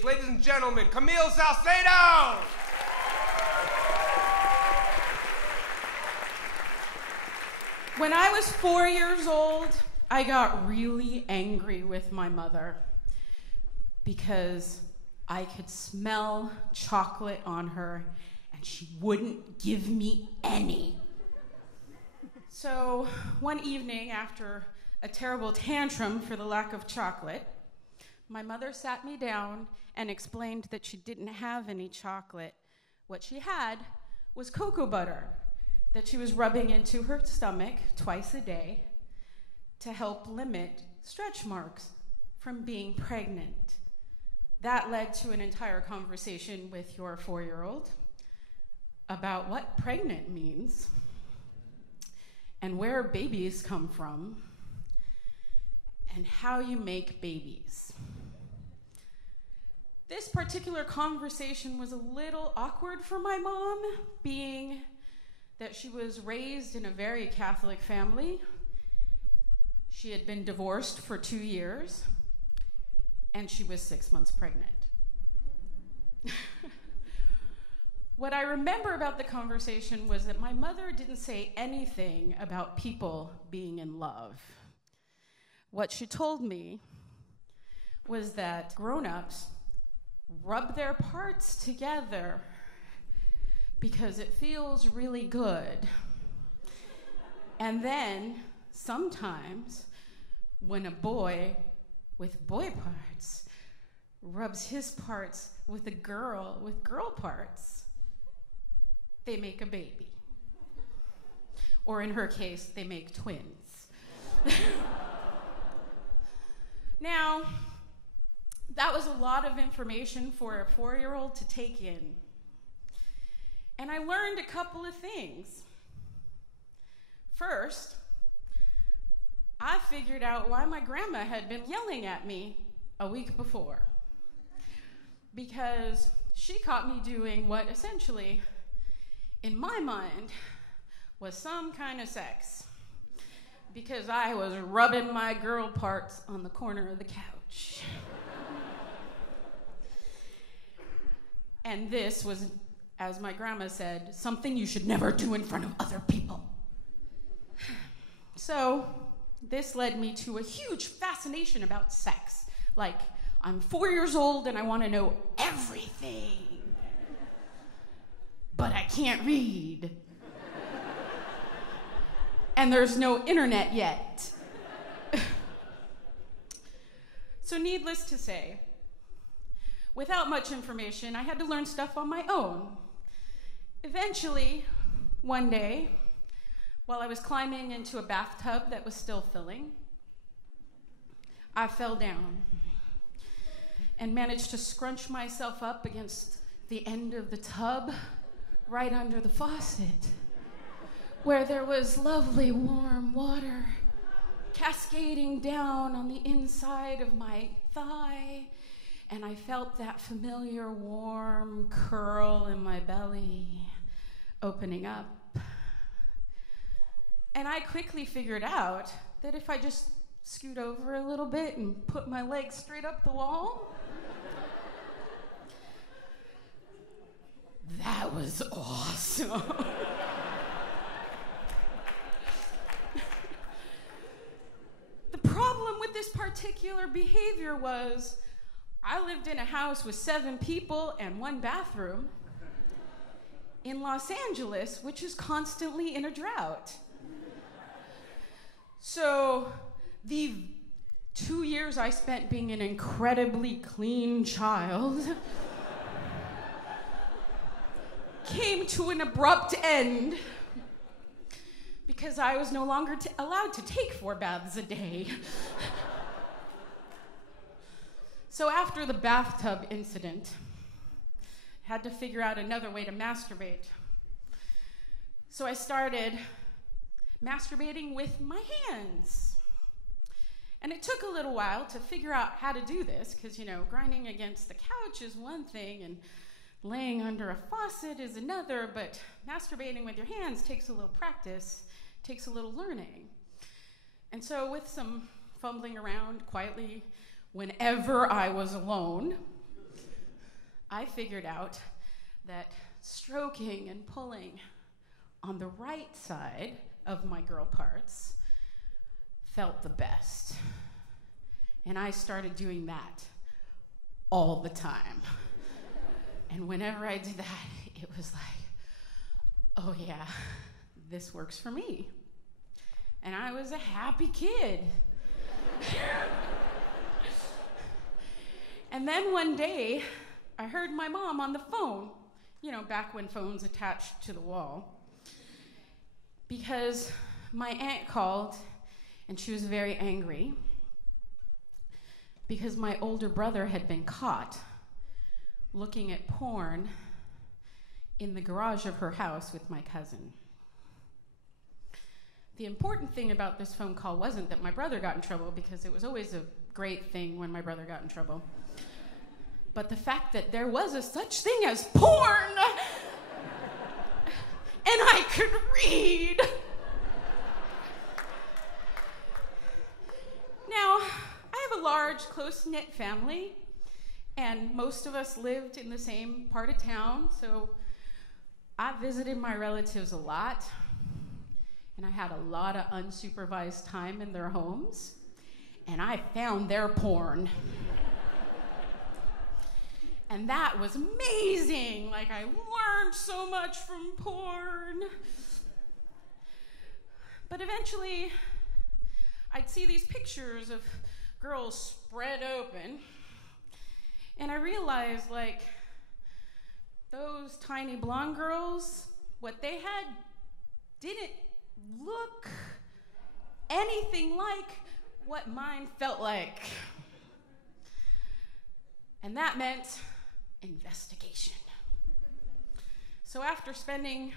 Ladies and gentlemen, Camille Salcedo! When I was 4 years old, I got really angry with my mother because I could smell chocolate on her and she wouldn't give me any. So one evening, after a terrible tantrum for the lack of chocolate, my mother sat me down and explained that she didn't have any chocolate. What she had was cocoa butter that she was rubbing into her stomach twice a day to help limit stretch marks from being pregnant. That led to an entire conversation with your 4-year-old about what pregnant means and where babies come from and how you make babies. This particular conversation was a little awkward for my mom, being that she was raised in a very Catholic family. She had been divorced for 2 years, and she was 6 months pregnant. What I remember about the conversation was that my mother didn't say anything about people being in love. What she told me was that grown-ups rub their parts together because it feels really good. And then, sometimes, when a boy with boy parts rubs his parts with a girl with girl parts, they make a baby. Or in her case, they make twins. Now, that was a lot of information for a 4-year-old to take in. And I learned a couple of things. First, I figured out why my grandma had been yelling at me a week before. Because she caught me doing what essentially, in my mind, was some kind of sex. Because I was rubbing my girl parts on the corner of the couch. And this was, as my grandma said, something you should never do in front of other people. So this led me to a huge fascination about sex. Like, I'm 4 years old and I want to know everything. But I can't read. And there's no internet yet. So needless to say, without much information, I had to learn stuff on my own. Eventually, one day, while I was climbing into a bathtub that was still filling, I fell down and managed to scrunch myself up against the end of the tub right under the faucet, where there was lovely warm water cascading down on the inside of my thigh, and I felt that familiar warm curl in my belly opening up. And I quickly figured out that if I just scoot over a little bit and put my legs straight up the wall, that was awesome. The problem with this particular behavior was I lived in a house with 7 people and 1 bathroom in Los Angeles, which is constantly in a drought. So the 2 years I spent being an incredibly clean child came to an abrupt end because I was no longer allowed to take 4 baths a day. So after the bathtub incident, I had to figure out another way to masturbate. So I started masturbating with my hands. And it took a little while to figure out how to do this, because, you know, grinding against the couch is one thing, and laying under a faucet is another, but masturbating with your hands takes a little practice, takes a little learning. And so with some fumbling around quietly, whenever I was alone, I figured out that stroking and pulling on the right side of my girl parts felt the best. And I started doing that all the time. And whenever I did that, it was like, oh yeah, this works for me. And I was a happy kid. And then one day, I heard my mom on the phone, back when phones attached to the wall, because my aunt called and she was very angry because my older brother had been caught looking at porn in the garage of her house with my cousin. The important thing about this phone call wasn't that my brother got in trouble, because it was always a great thing when my brother got in trouble, but the fact that there was a such thing as porn, and I could read. Now, I have a large, close-knit family, and most of us lived in the same part of town, so I visited my relatives a lot, and I had a lot of unsupervised time in their homes, and I found their porn. And that was amazing. Like, I learned so much from porn. But eventually, I'd see these pictures of girls spread open, and I realized, like, those tiny blonde girls, what they had didn't look anything like what mine felt like. And that meant investigation. So after spending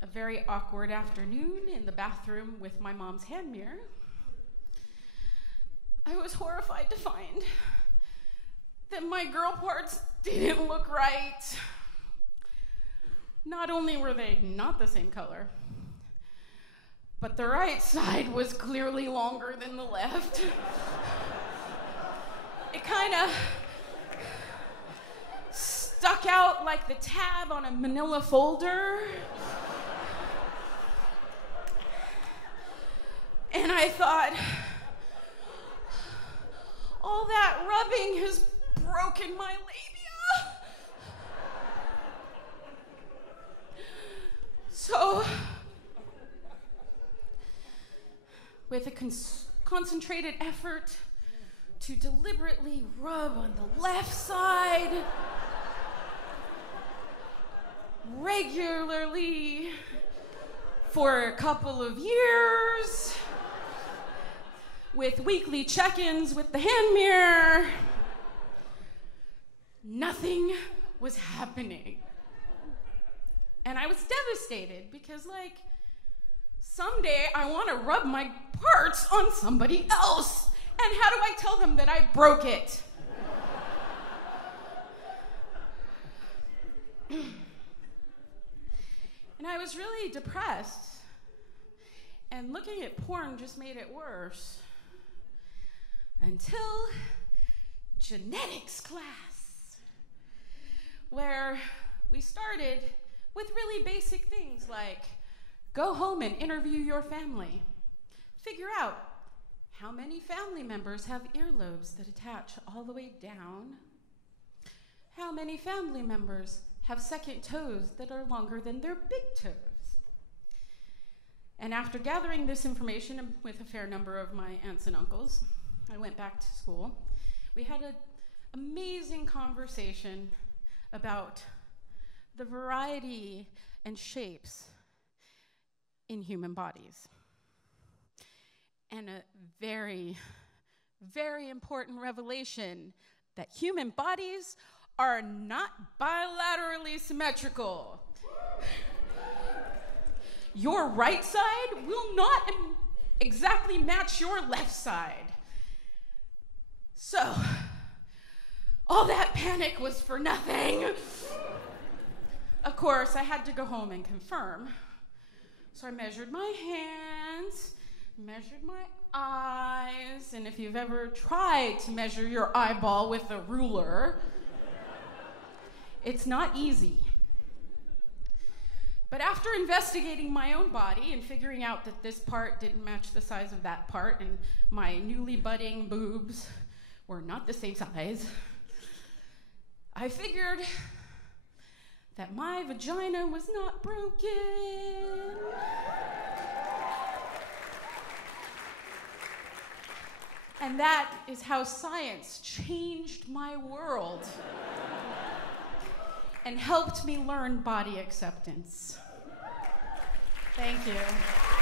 a very awkward afternoon in the bathroom with my mom's hand mirror, I was horrified to find that my girl parts didn't look right. Not only were they not the same color, but the right side was clearly longer than the left. It kind of stuck out like the tab on a manila folder. And I thought, all that rubbing has broken my labia. So, with a concentrated effort to deliberately rub on the left side regularly for a couple of years, with weekly check-ins with the hand mirror, nothing was happening. And I was devastated because, like, someday I want to rub my parts on somebody else. And how do I tell them that I broke it? And I was really depressed. And looking at porn just made it worse. Until genetics class, where we started with really basic things like go home and interview your family. Figure out how many family members have earlobes that attach all the way down. How many family members have second toes that are longer than their big toes? And after gathering this information with a fair number of my aunts and uncles, I went back to school. We had an amazing conversation about the variety and shapes in human bodies. And a very, very important revelation that human bodies are not bilaterally symmetrical. Your right side will not exactly match your left side. So, all that panic was for nothing. Of course, I had to go home and confirm. So I measured my hands, measured my eyes, and if you've ever tried to measure your eyeball with a ruler, It's not easy. But after investigating my own body and figuring out that this part didn't match the size of that part and my newly budding boobs were not the same size, I figured that my vagina was not broken. And that is how science changed my world and helped me learn body acceptance. Thank you.